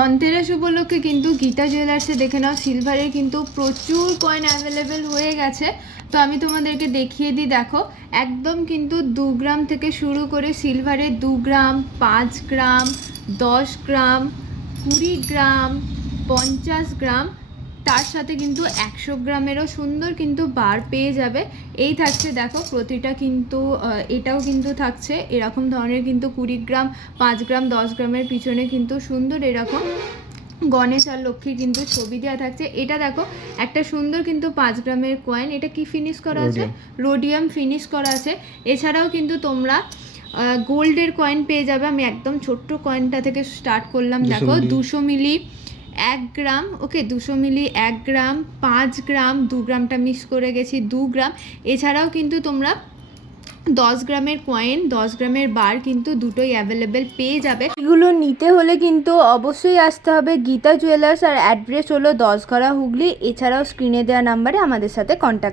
ধনতেরাস উপলক্ষে কিন্তু গীতা জুয়েলার্সে দেখে নাও সিলভারের কিন্তু প্রচুর কয়েন অ্যাভেলেবেল হয়ে গেছে। তো আমি তোমাদেরকে দেখিয়ে দিই, দেখো একদম কিন্তু 2 গ্রাম থেকে শুরু করে সিলভারের 2 গ্রাম, 5 গ্রাম, 10 গ্রাম, 20 গ্রাম, 50 গ্রাম, তার সাথে কিন্তু 100 গ্রামেরও সুন্দর কিন্তু বার পেয়ে যাবে। এই থাকছে দেখো প্রতিটা কিন্তু এটাও কিন্তু থাকছে এরকম ধরনের কিন্তু 20 গ্রাম, 5 গ্রাম, 10 গ্রামের পিছনে কিন্তু সুন্দর এরকম গণেশ আর লক্ষ্মীর কিন্তু ছবি দেওয়া থাকছে। এটা দেখো একটা সুন্দর কিন্তু 5 গ্রামের কয়েন, এটা কি ফিনিশ করা আছে? রোডিয়াম ফিনিশ করা আছে। এছাড়াও কিন্তু তোমরা গোল্ডের কয়েন পেয়ে যাবে। আমি একদম ছোট্ট কয়েনটা থেকে স্টার্ট করলাম, দেখো 200 মিলি 1 গ্রাম, ওকে 200 মিলি 1 গ্রাম, 5 গ্রাম, 2 গ্রামটা মিস করে গেছি, 2 গ্রাম। এছাড়াও কিন্তু তোমরা 10 গ্রামের কয়েন, 10 গ্রামের বার কিন্তু দুটোই অ্যাভেলেবেল পেয়ে যাবে। এগুলো নিতে হলে কিন্তু অবশ্যই আসতে হবে গীতা জুয়েলার্স, আর অ্যাড্রেস হলো 10 ঘরা হুগলি। এছাড়াও স্ক্রিনে দেওয়া নাম্বারে আমাদের সাথে কন্ট্যাক্ট